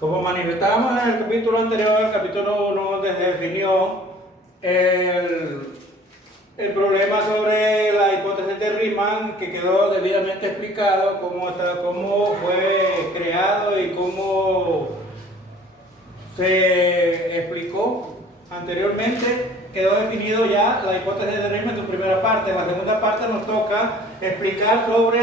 Como manifestábamos en el capítulo anterior, el capítulo 1, donde se definió el problema sobre la hipótesis de Riemann, que quedó debidamente explicado cómo fue creado y cómo se explicó anteriormente. Quedó definido ya la hipótesis de Riemann en su primera parte. En la segunda parte nos toca explicar sobre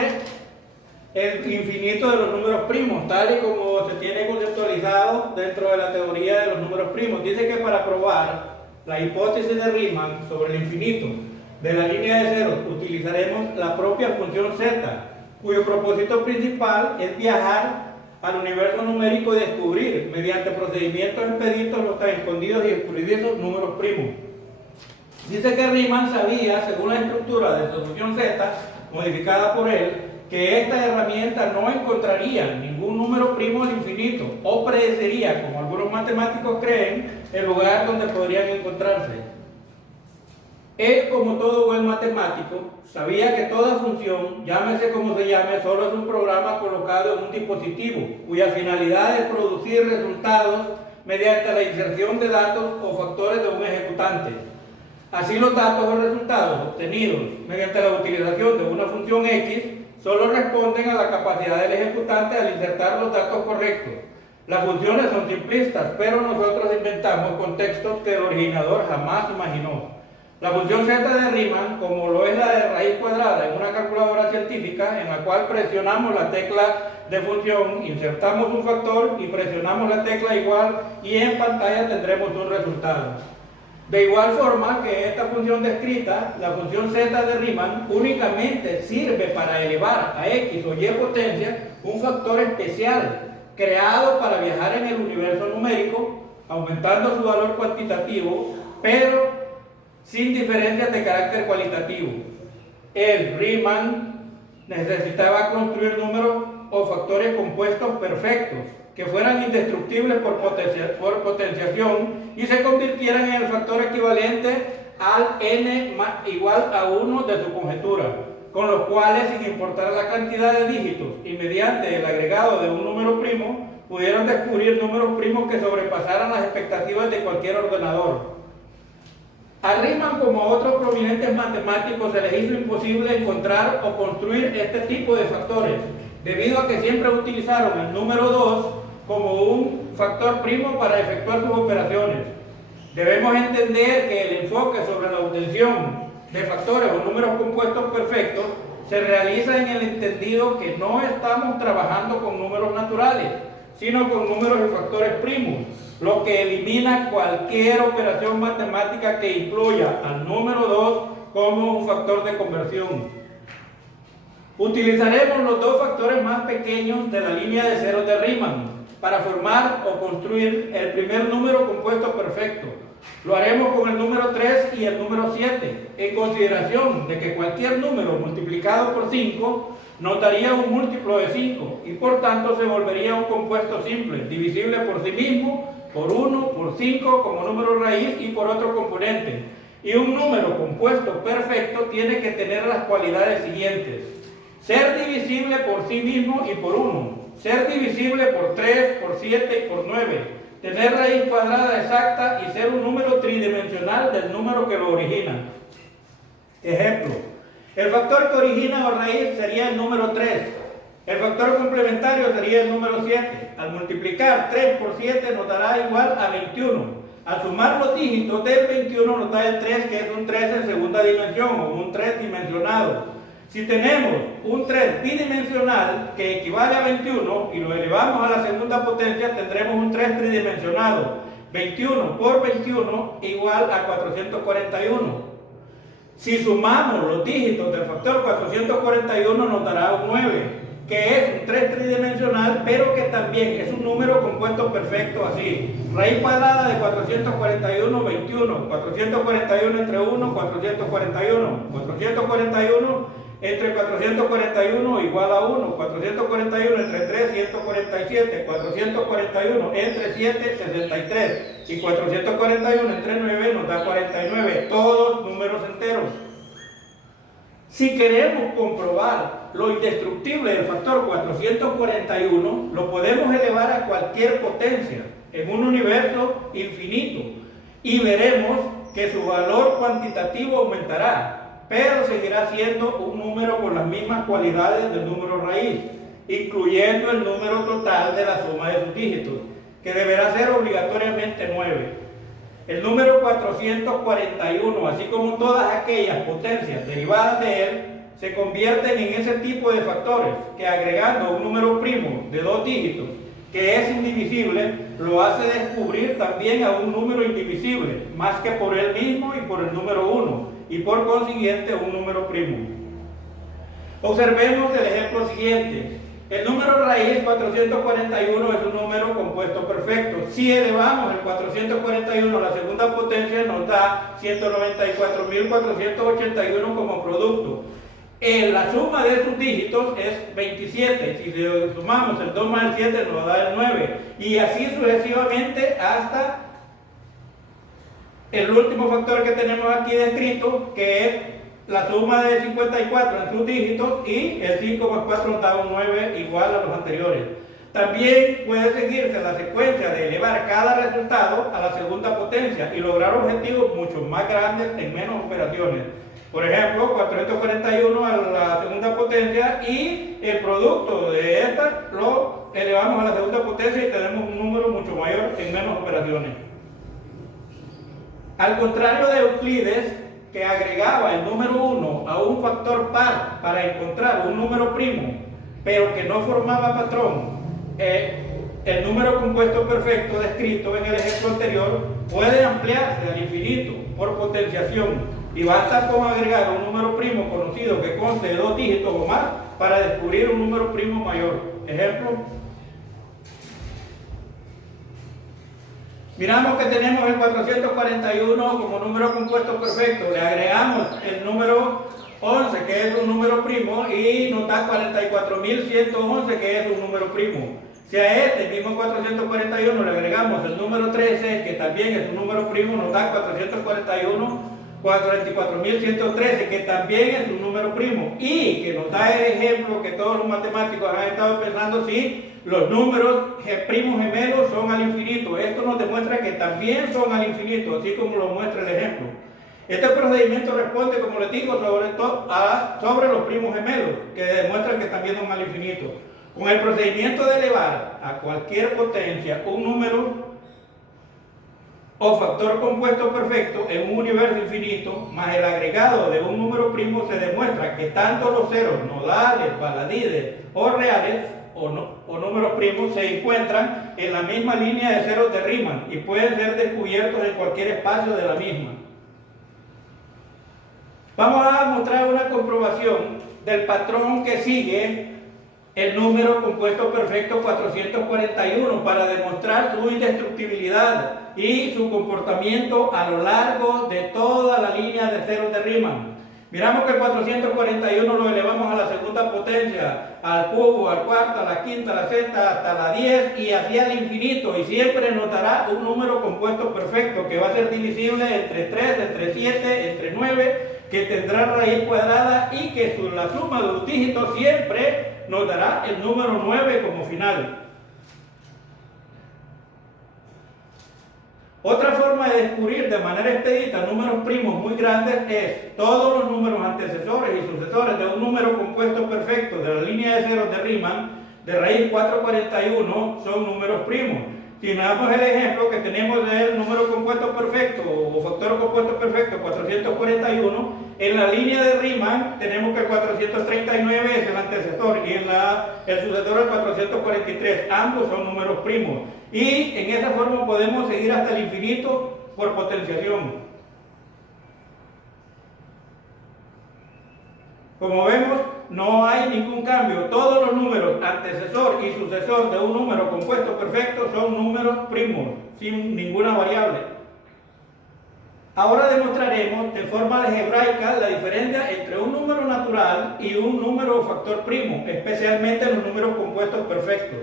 el infinito de los números primos, tal y como se tiene conceptualizado dentro de la teoría de los números primos. Dice que para probar la hipótesis de Riemann sobre el infinito de la línea de ceros utilizaremos la propia función z, cuyo propósito principal es viajar al universo numérico y descubrir, mediante procedimientos expeditos, los tan escondidos y escurridizos números primos. Dice que Riemann sabía, según la estructura de su función z, modificada por él, que esta herramienta no encontraría ningún número primo al infinito, o predeciría, como algunos matemáticos creen, el lugar donde podrían encontrarse. Él, como todo buen matemático, sabía que toda función, llámese como se llame, solo es un programa colocado en un dispositivo, cuya finalidad es producir resultados mediante la inserción de datos o factores de un ejecutante. Así, los datos o resultados obtenidos mediante la utilización de una función X solo responden a la capacidad del ejecutante al insertar los datos correctos. Las funciones son simplistas, pero nosotros inventamos contextos que el originador jamás imaginó. La función z de Riemann, como lo es la de raíz cuadrada en una calculadora científica, en la cual presionamos la tecla de función, insertamos un factor y presionamos la tecla igual, y en pantalla tendremos un resultado. De igual forma que esta función descrita, la función z de Riemann, únicamente sirve para elevar a x o y potencia un factor especial creado para viajar en el universo numérico, aumentando su valor cuantitativo, pero sin diferencias de carácter cualitativo. Riemann necesitaba construir números o factores compuestos perfectos, que fueran indestructibles por potenciación y se convirtieran en el factor equivalente al n igual a 1 de su conjetura, con los cuales, sin importar la cantidad de dígitos y mediante el agregado de un número primo, pudieron descubrir números primos que sobrepasaran las expectativas de cualquier ordenador. A Riemann, como a otros prominentes matemáticos, se les hizo imposible encontrar o construir este tipo de factores, debido a que siempre utilizaron el número 2 como un factor primo para efectuar sus operaciones. Debemos entender que el enfoque sobre la obtención de factores o números compuestos perfectos se realiza en el entendido que no estamos trabajando con números naturales, sino con números y factores primos, lo que elimina cualquier operación matemática que incluya al número 2 como un factor de conversión. Utilizaremos los dos factores más pequeños de la línea de ceros de Riemann para formar o construir el primer número compuesto perfecto. Lo haremos con el número 3 y el número 7, en consideración de que cualquier número multiplicado por 5 nos daría un múltiplo de 5 y por tanto se volvería un compuesto simple, divisible por sí mismo, por 1, por 5 como número raíz y por otro componente. Y un número compuesto perfecto tiene que tener las cualidades siguientes: ser divisible por sí mismo y por 1, ser divisible por 3, por 7 y por 9, tener raíz cuadrada exacta y ser un número tridimensional del número que lo origina. Ejemplo: el factor que origina o raíz sería el número 3. El factor complementario sería el número 7. Al multiplicar 3 por 7 nos dará igual a 21. Al sumar los dígitos del 21 nos da el 3, que es un 3 en segunda dimensión o un 3 dimensionado. Si tenemos un 3 bidimensional que equivale a 21 y lo elevamos a la segunda potencia, tendremos un 3 tridimensionado. 21 por 21 igual a 441. Si sumamos los dígitos del factor 441 nos dará un 9, que es un 3 tridimensional, pero que también es un número compuesto perfecto así. Raíz cuadrada de 441, 21. 441 entre 1, 441. 441 entre 441 igual a 1. 441 entre 3, 147. 441 entre 7, 63. Y 441 entre 9 nos da 49. Todos números enteros. Si queremos comprobar lo indestructible del factor 441 lo podemos elevar a cualquier potencia en un universo infinito y veremos que su valor cuantitativo aumentará, pero seguirá siendo un número con las mismas cualidades del número raíz, incluyendo el número total de la suma de sus dígitos, que deberá ser obligatoriamente 9. El número 441, así como todas aquellas potencias derivadas de él, se convierten en ese tipo de factores que, agregando un número primo de 2 dígitos que es indivisible, lo hace descubrir también a un número indivisible, más que por él mismo y por el número 1, y por consiguiente un número primo. Observemos el ejemplo siguiente. El número raíz 441 es un número compuesto perfecto. Si elevamos el 441 a la segunda potencia, nos da 194.481 como producto. La suma de sus dígitos es 27. Si le sumamos el 2 más el 7 nos da el 9. Y así sucesivamente hasta el último factor que tenemos aquí descrito, que es la suma de 54 en sus dígitos, y el 5 más 4 nos da un 9 igual a los anteriores. También puede seguirse la secuencia de elevar cada resultado a la segunda potencia y lograr objetivos mucho más grandes en menos operaciones. Por ejemplo, 441 a la segunda potencia y el producto de esta lo elevamos a la segunda potencia y tenemos un número mucho mayor en menos operaciones. Al contrario de Euclides, que agregaba el número 1 a un factor par para encontrar un número primo, pero que no formaba patrón, el número compuesto perfecto descrito en el ejemplo anterior puede ampliarse al infinito por potenciación, y basta con agregar un número primo conocido que conste de 2 dígitos o más para descubrir un número primo mayor. Ejemplo. Miramos que tenemos el 441 como número compuesto perfecto. Le agregamos el número 11, que es un número primo, y nos da 44.111, que es un número primo. Si a este mismo 441 le agregamos el número 13, que también es un número primo, nos da 44.113, que también es un número primo, y que nos da el ejemplo que todos los matemáticos han estado pensando: si los números primos gemelos son al infinito. Esto nos demuestra que también son al infinito, así como lo muestra el ejemplo. Este procedimiento responde, como les digo, sobre los primos gemelos, que demuestran que también son al infinito. Con el procedimiento de elevar a cualquier potencia un número o factor compuesto perfecto en un universo infinito, más el agregado de un número primo, se demuestra que tanto los ceros nodales, baladides o reales o números primos se encuentran en la misma línea de ceros de Riemann y pueden ser descubiertos en cualquier espacio de la misma. Vamos a mostrar una comprobación del patrón que sigue el número compuesto perfecto 441 para demostrar su indestructibilidad y su comportamiento a lo largo de toda la línea de ceros de Riemann. Miramos que el 441 lo elevamos a la segunda potencia, al cubo, al cuarto, a la quinta, a la sexta, hasta la 10 y hacia el infinito, y siempre nos dará un número compuesto perfecto que va a ser divisible entre 3, entre 7, entre 9, que tendrá raíz cuadrada y que la suma de los dígitos siempre nos dará el número 9 como final. Otra forma de descubrir de manera expedita números primos muy grandes es: todos los números antecesores y sucesores de un número compuesto perfecto de la línea de ceros de Riemann de raíz 441 son números primos. Si miramos el ejemplo que tenemos del número compuesto perfecto o factor compuesto perfecto 441, en la línea de Riemann tenemos que el 439 es el antecesor y el sucesor es el 443. Ambos son números primos. Y en esa forma podemos seguir hasta el infinito por potenciación. Como vemos, no hay ningún cambio. Todos los números antecesor y sucesor de un número compuesto perfecto son números primos, sin ninguna variable. Ahora demostraremos de forma algebraica la diferencia entre un número natural y un número factor primo, especialmente en los números compuestos perfectos.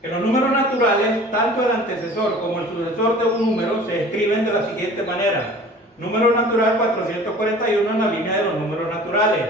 En los números naturales, tanto el antecesor como el sucesor de un número se escriben de la siguiente manera: número natural 441 en la línea de los números naturales.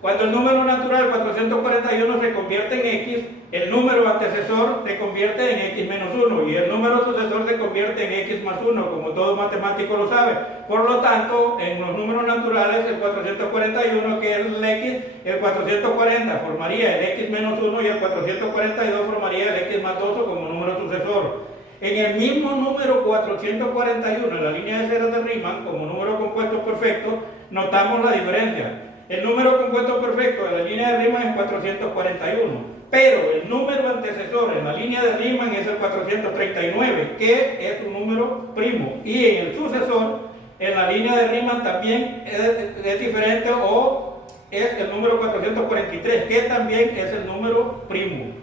Cuando el número natural 441 se convierte en x, el número antecesor se convierte en x menos 1 y el número sucesor se convierte en x más 1, como todo matemático lo sabe. Por lo tanto, en los números naturales, el 441, que es el x, el 440 formaría el x menos 1 y el 442 formaría el x más 2 como número sucesor. En el mismo número 441, en la línea de ceros de Riemann, como número compuesto perfecto, notamos la diferencia. El número compuesto perfecto de la línea de Riemann es 441, pero el número antecesor en la línea de Riemann es el 439, que es un número primo, y en el sucesor en la línea de Riemann también es diferente, o es el número 443, que también es el número primo.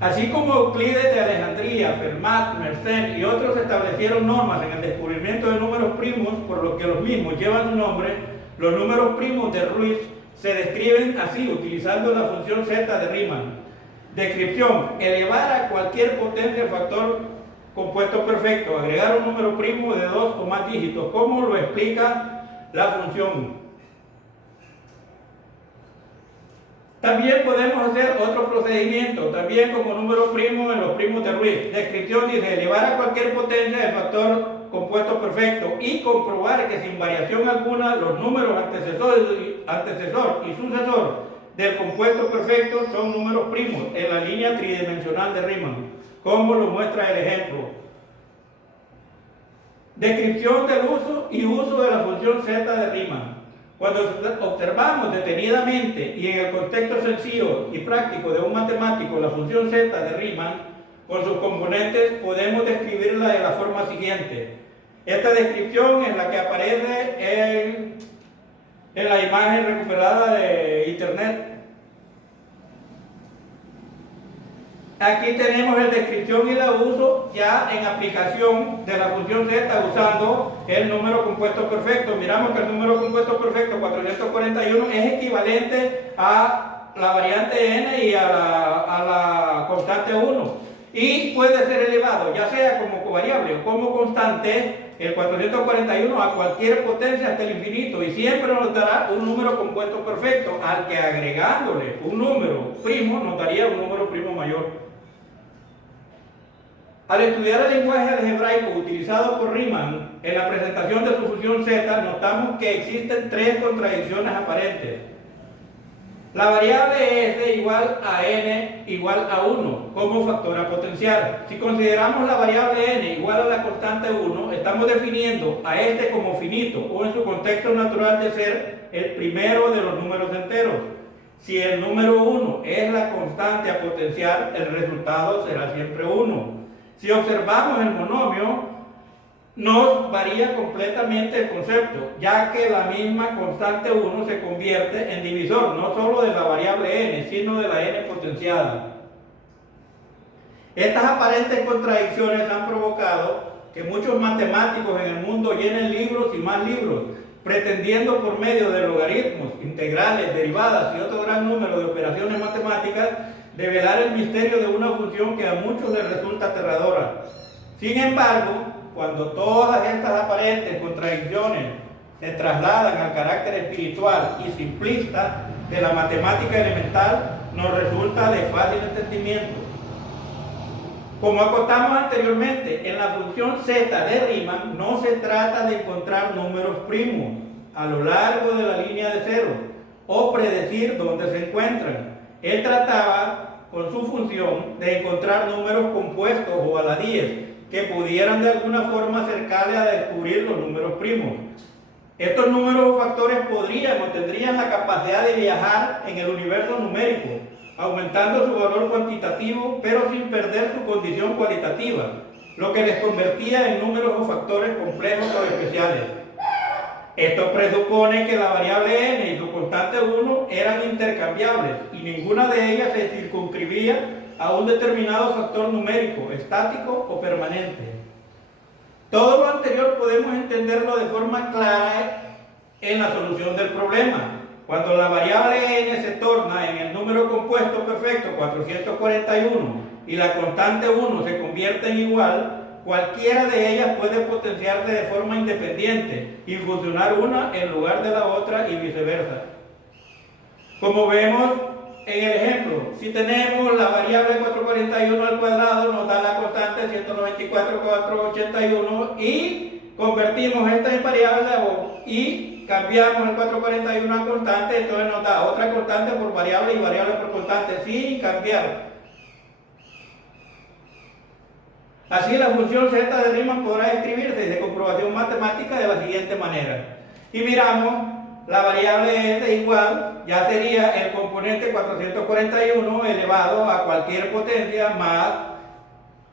Así como Euclides de Alejandría, Fermat, Mersenne y otros establecieron normas en el descubrimiento de números primos, por lo que los mismos llevan su nombre, los números primos de Ruiz se describen así, utilizando la función z de Riemann. Descripción: elevar a cualquier potencia el factor compuesto perfecto, agregar un número primo de 2 o más dígitos, como lo explica la función. También podemos hacer otro procedimiento, también como número primo en los primos de Ruiz. Descripción dice: elevar a cualquier potencia el factor compuesto perfecto y comprobar que sin variación alguna los números antecesor y sucesor del compuesto perfecto son números primos en la línea tridimensional de Riemann, como lo muestra el ejemplo. Descripción del uso y uso de la función z de Riemann. Cuando observamos detenidamente y en el contexto sencillo y práctico de un matemático la función z de Riemann con sus componentes, podemos describirla de la forma siguiente. Esta descripción es la que aparece en la imagen recuperada de internet. Aquí tenemos la descripción y la uso ya en aplicación de la función z usando el número compuesto perfecto. Miramos que el número compuesto perfecto 441 es equivalente a la variante n y a la constante 1. Y puede ser elevado ya sea como covariable o como constante, el 441 a cualquier potencia hasta el infinito, y siempre nos dará un número compuesto perfecto al que agregándole un número primo nos daría un número primo mayor. Al estudiar el lenguaje algebraico utilizado por Riemann en la presentación de su función z, notamos que existen tres contradicciones aparentes. La variable s igual a n igual a 1 como factor a potenciar. Si consideramos la variable n igual a la constante 1, estamos definiendo a este como finito o en su contexto natural de ser el primero de los números enteros. Si el número 1 es la constante a potenciar, el resultado será siempre 1. Si observamos el monomio, nos varía completamente el concepto, ya que la misma constante 1 se convierte en divisor, no solo de la variable n, sino de la n potenciada. Estas aparentes contradicciones han provocado que muchos matemáticos en el mundo llenen libros y más libros, pretendiendo por medio de logaritmos, integrales, derivadas y otro gran número de operaciones matemáticas, develar el misterio de una función que a muchos les resulta aterradora. Sin embargo, cuando todas estas aparentes contradicciones se trasladan al carácter espiritual y simplista de la matemática elemental, nos resulta de fácil entendimiento. Como acotamos anteriormente, en la función z de Riemann no se trata de encontrar números primos a lo largo de la línea de cero o predecir dónde se encuentran. Él trataba con su función de encontrar números compuestos o baladíes que pudieran de alguna forma acercarle a descubrir los números primos. Estos números o factores podrían o tendrían la capacidad de viajar en el universo numérico, aumentando su valor cuantitativo pero sin perder su condición cualitativa, lo que les convertía en números o factores complejos o especiales. Esto presupone que la variable n y su constante 1 eran intercambiables y ninguna de ellas se circunscribía a un determinado factor numérico, estático o permanente. Todo lo anterior podemos entenderlo de forma clara en la solución del problema. Cuando la variable n se torna en el número compuesto perfecto 441 y la constante 1 se convierte en igual, cualquiera de ellas puede potenciarse de forma independiente y funcionar una en lugar de la otra y viceversa. Como vemos en el ejemplo, si tenemos la variable 441 al cuadrado, nos da la constante 194,481 y convertimos esta en variable y cambiamos el 441 a constante, entonces nos da otra constante por variable y variable por constante sin cambiar. Así la función z de Riemann podrá escribirse de comprobación matemática de la siguiente manera. Y miramos, la variable s igual, ya sería el componente 441 elevado a cualquier potencia más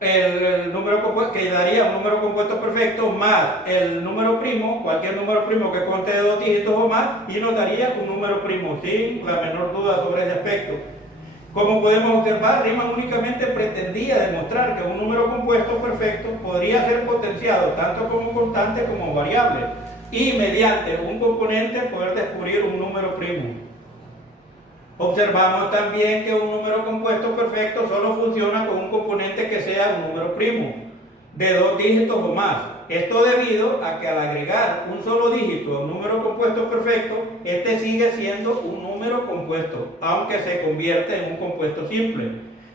el número compuesto, que daría un número compuesto perfecto, más el número primo, cualquier número primo que conste de 2 dígitos o más, y nos daría un número primo, sin la menor duda sobre ese aspecto. Como podemos observar, Riemann únicamente pretendía demostrar que un número compuesto perfecto podría ser potenciado tanto como constante como variable y mediante un componente poder descubrir un número primo. Observamos también que un número compuesto perfecto solo funciona con un componente que sea un número primo de 2 dígitos o más. Esto debido a que al agregar un solo dígito a un número compuesto perfecto, este sigue siendo un número compuesto, aunque se convierte en un compuesto simple,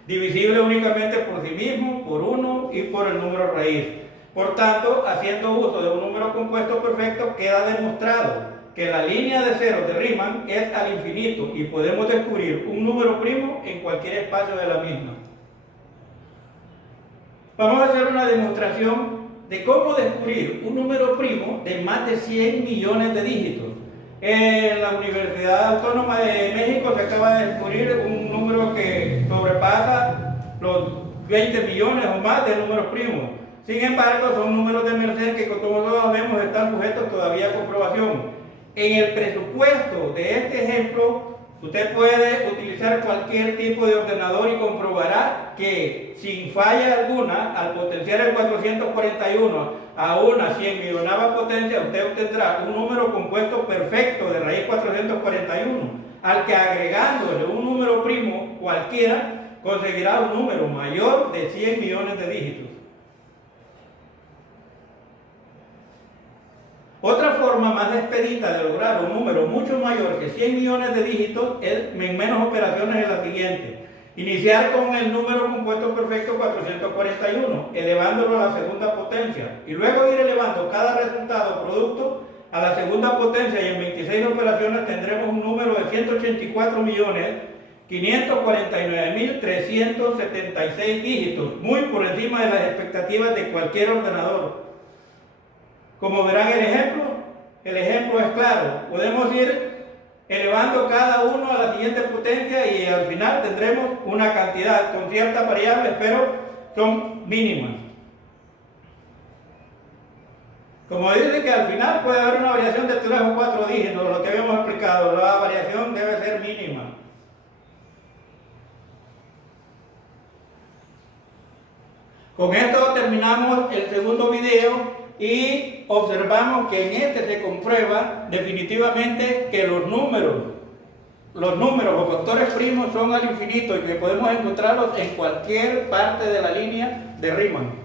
divisible únicamente por sí mismo, por 1 y por el número raíz. Por tanto, haciendo uso de un número compuesto perfecto, queda demostrado que la línea de ceros de Riemann es al infinito y podemos descubrir un número primo en cualquier espacio de la misma. Vamos a hacer una demostración de cómo descubrir un número primo de más de 100 millones de dígitos. En la Universidad Autónoma de México se acaba de descubrir un número que sobrepasa los 20 millones o más de números primos. Sin embargo, son números de Mercer que, como todos sabemos, están sujetos todavía a comprobación. En el presupuesto de este ejemplo, usted puede utilizar cualquier tipo de ordenador y comprobará que sin falla alguna, al potenciar el 441 a una 100 millonava potencia, usted obtendrá un número compuesto perfecto de raíz 441, al que agregándole un número primo cualquiera, conseguirá un número mayor de 100 millones de dígitos. Otra forma más expedita de lograr un número mucho mayor que 100 millones de dígitos en menos operaciones es la siguiente. Iniciar con el número compuesto perfecto 441, elevándolo a la segunda potencia, y luego ir elevando cada resultado producto a la segunda potencia, y en 26 operaciones tendremos un número de 184.549.376 dígitos, muy por encima de las expectativas de cualquier ordenador. Como verán el ejemplo es claro. Podemos ir elevando cada uno a la siguiente potencia y al final tendremos una cantidad con ciertas variables, pero son mínimas. Como dice que al final puede haber una variación de 3 o 4 dígitos, lo que habíamos explicado, la variación debe ser mínima. Con esto terminamos el segundo video. Y observamos que en este se comprueba definitivamente que los números o factores primos son al infinito y que podemos encontrarlos en cualquier parte de la línea de Riemann.